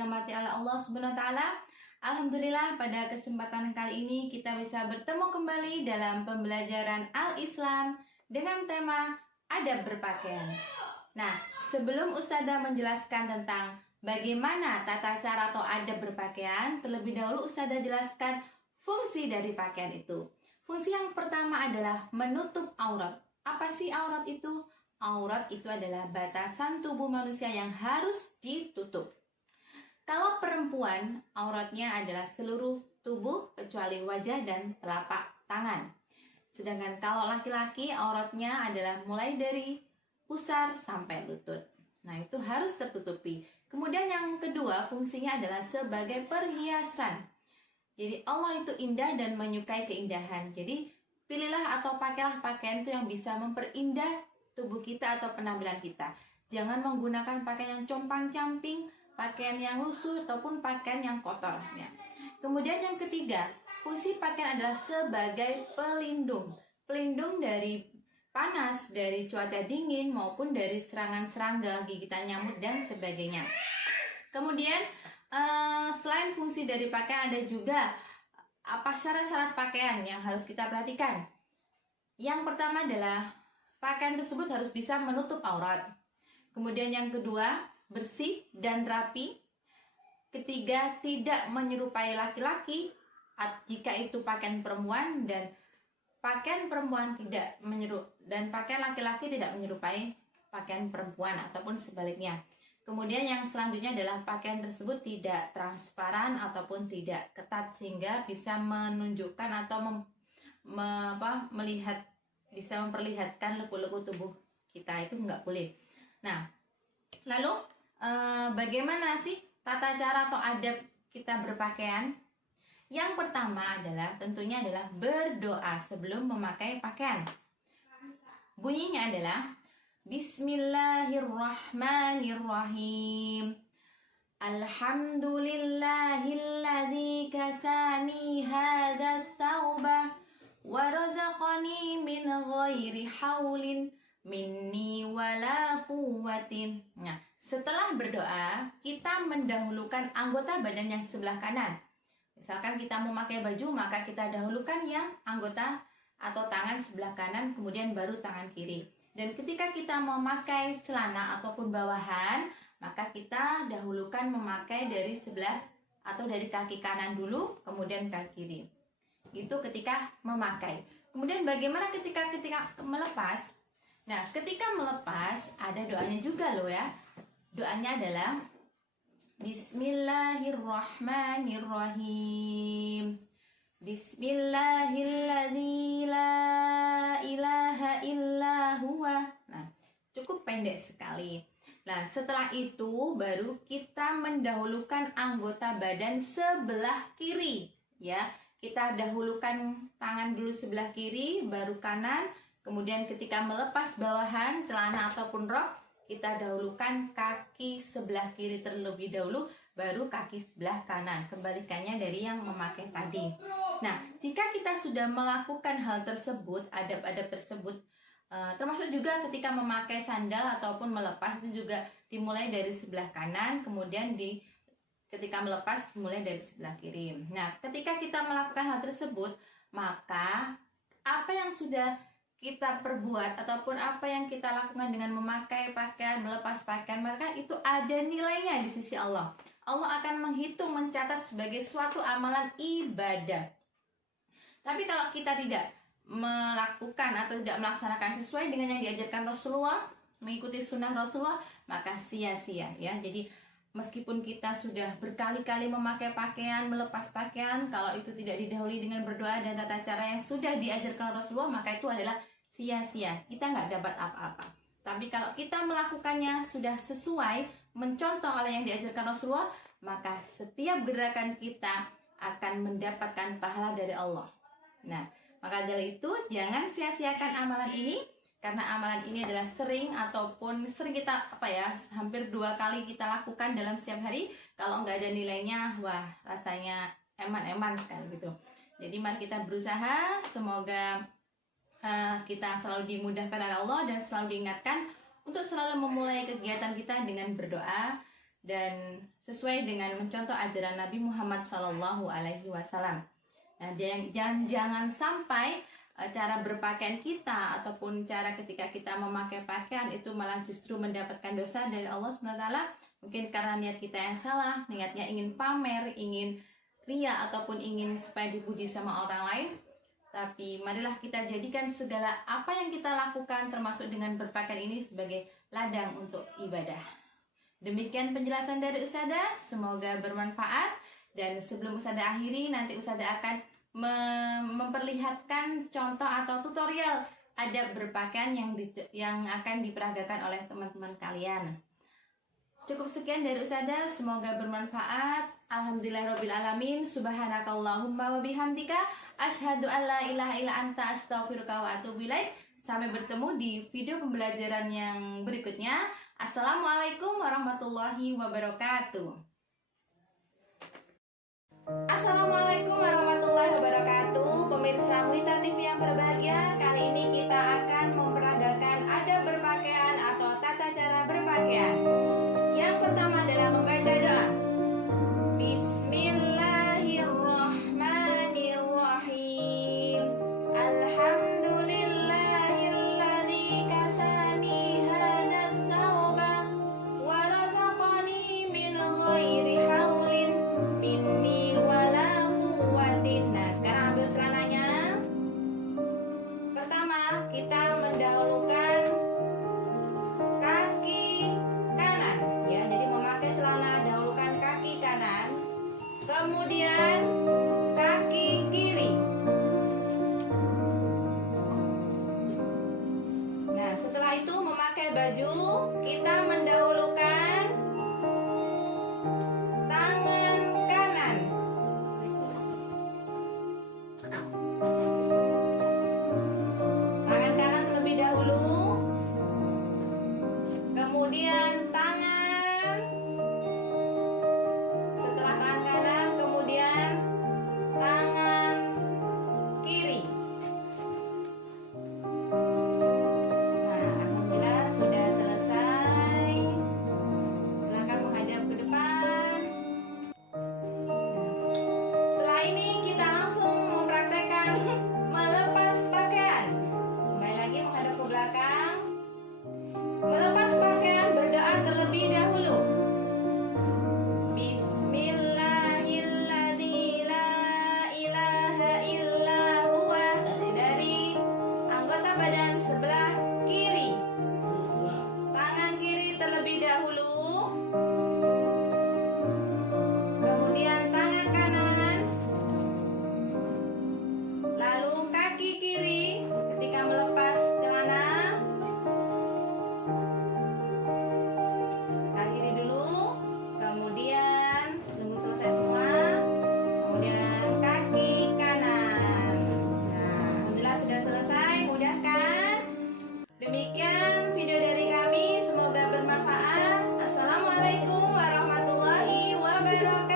dirahmati oleh Allah Subhanahu wa taala. Alhamdulillah pada kesempatan kali ini kita bisa bertemu kembali dalam pembelajaran Al-Islam dengan tema adab berpakaian. Nah, sebelum Ustazah menjelaskan tentang bagaimana tata cara atau adab berpakaian, terlebih dahulu Ustazah jelaskan fungsi dari pakaian itu. Fungsi yang pertama adalah menutup aurat. Apa sih aurat itu? Aurat itu adalah batasan tubuh manusia yang harus ditutup. Kalau perempuan, auratnya adalah seluruh tubuh kecuali wajah dan telapak tangan. Sedangkan kalau laki-laki, auratnya adalah mulai dari pusar sampai lutut. Nah, itu harus tertutupi. Kemudian yang kedua, fungsinya adalah sebagai perhiasan. Jadi Allah itu indah dan menyukai keindahan. Jadi pilihlah atau pakailah pakaian itu yang bisa memperindah tubuh kita atau penampilan kita. Jangan menggunakan pakaian yang compang-camping, pakaian yang lusuh ataupun pakaian yang kotor. Ya. Kemudian yang ketiga, fungsi pakaian adalah sebagai pelindung. Pelindung dari panas, dari cuaca dingin maupun dari serangan serangga, gigitan nyamuk dan sebagainya. Kemudian selain fungsi dari pakaian ada juga apa syarat-syarat pakaian yang harus kita perhatikan. Yang pertama adalah pakaian tersebut harus bisa menutup aurat. Kemudian yang kedua, bersih dan rapi. Ketiga, tidak menyerupai laki-laki jika itu pakaian perempuan, dan pakaian perempuan tidak dan pakaian laki-laki tidak menyerupai pakaian perempuan ataupun sebaliknya. Kemudian yang selanjutnya adalah pakaian tersebut tidak transparan ataupun tidak ketat sehingga bisa menunjukkan atau bisa memperlihatkan leku-leku tubuh kita, itu nggak boleh. Nah, lalu bagaimana sih tata cara atau adab kita berpakaian? Yang pertama adalah tentunya adalah berdoa sebelum memakai pakaian. Bunyinya adalah Bismillahirrahmanirrahim. Alhamdulillahilladzi kasani hadza tsauba wa razaqani min ghairi haulin minni wala quwwatin. Nah, setelah berdoa, kita mendahulukan anggota badan yang sebelah kanan. Misalkan kita memakai baju, maka kita dahulukan yang anggota atau tangan sebelah kanan, kemudian baru tangan kiri. Dan ketika kita memakai celana ataupun bawahan, maka kita dahulukan memakai dari sebelah atau dari kaki kanan dulu, kemudian kaki kiri. Itu ketika memakai. Kemudian bagaimana ketika melepas? Nah, ketika melepas ada doanya juga loh ya. Doanya adalah Bismillahirrahmanirrahim. Bismillahilladzi la ilaha illa huwa. Nah, cukup pendek sekali. Nah, setelah itu baru kita mendahulukan anggota badan sebelah kiri, ya. Kita dahulukan tangan dulu sebelah kiri, baru kanan. Kemudian ketika melepas bawahan, celana ataupun rok, kita dahulukan kaki sebelah kiri terlebih dahulu, baru kaki sebelah kanan. Kembalikannya dari yang memakai tadi. Nah, jika kita sudah melakukan hal tersebut, adab-adab tersebut, termasuk juga ketika memakai sandal ataupun melepas, itu juga dimulai dari sebelah kanan, kemudian ketika melepas dimulai dari sebelah kiri. Nah, ketika kita melakukan hal tersebut, maka apa yang sudah kita perbuat ataupun apa yang kita lakukan dengan memakai pakaian, melepas pakaian, maka itu ada nilainya di sisi Allah. Allah akan menghitung, mencatat sebagai suatu amalan ibadah. Tapi kalau kita tidak melakukan atau tidak melaksanakan sesuai dengan yang diajarkan Rasulullah, mengikuti sunnah Rasulullah, maka sia-sia ya. Jadi meskipun kita sudah berkali-kali memakai pakaian, melepas pakaian, kalau itu tidak didahului dengan berdoa dan tata cara yang sudah diajarkan Rasulullah, maka itu adalah sia-sia. Kita nggak dapat apa-apa. Tapi kalau kita melakukannya sudah sesuai, mencontoh oleh yang diajarkan Rasulullah, maka setiap gerakan kita akan mendapatkan pahala dari Allah. Nah, maka dari itu jangan sia-siakan amalan ini. Karena amalan ini adalah sering kita hampir 2 kali kita lakukan dalam setiap hari. Kalau nggak ada nilainya, wah rasanya eman-eman sekali gitu. Jadi mari kita berusaha, semoga kita selalu dimudahkan oleh Allah dan selalu diingatkan untuk selalu memulai kegiatan kita dengan berdoa. dan sesuai dengan mencontoh ajaran Nabi Muhammad SAW. Nah, jangan sampai cara berpakaian kita ataupun cara ketika kita memakai pakaian itu malah justru mendapatkan dosa dari Allah SWT. Mungkin karena niat kita yang salah, niatnya ingin pamer, ingin ria ataupun ingin supaya dipuji sama orang lain. Tapi marilah kita jadikan segala apa yang kita lakukan termasuk dengan berpakaian ini sebagai ladang untuk ibadah. Demikian penjelasan dari Ustazah, semoga bermanfaat. Dan sebelum Ustazah akhiri, nanti Ustazah akan memperlihatkan contoh atau tutorial adab berpakaian yang akan diperagakan oleh teman-teman kalian. Cukup sekian dari Ustazah, semoga bermanfaat. Alhamdulillahirabbil alamin. Subhanakallahumma wa bihamdika asyhadu an la ilaha illa anta astaghfiruka wa atubu ilaik. Sampai bertemu di video pembelajaran yang berikutnya. Assalamualaikum warahmatullahi wabarakatuh. Assalamualaikum warahmatullahi wabarakatuh. Pemirsa Wita TV yang berbahagia, kali ini kita akan memperagakan adab berpakaian atau tata cara berpakaian. Yang pertama adalah membaca doa. Bismillahirrahmanirrahim. Alhamdulillahilladzi kasani hadzal thawba wa razaqani min ghairi haulin minni wala quwwatin. Nah, sekarang ambil celananya. Pertama, kita mendahulukan kaki kanan ya. Jadi memakai celana dahulukan kaki kanan, kemudian kaki kiri. Nah, setelah itu memakai baju, kita mendahulukan tangan kanan. Tangan kanan terlebih dahulu, kemudian tangan. Setelah tangan kanan, kemudian tangan kiri. Nah, alhamdulillah sudah selesai. Silakan menghadap ke depan. Setelah ini kita langsung mempraktekkan melepas pakaian. Kembali lagi menghadap ke belakang. Melepas pakaian, berdoa terlebih dahulu. Bismillahilladzi la ilaha illa huwa. Dari anggota badan sebelah kiri. Tangan kiri terlebih dahulu, kemudian tangan kanan, lalu kaki kiri ketika melepas celana. Kaki kiri dulu, kemudian tunggu selesai semua, kemudian kaki kanan. Nah, alhamdulillah sudah selesai, mudah kan? Demikian video dari kami, semoga bermanfaat. Assalamualaikum warahmatullahi wabarakatuh.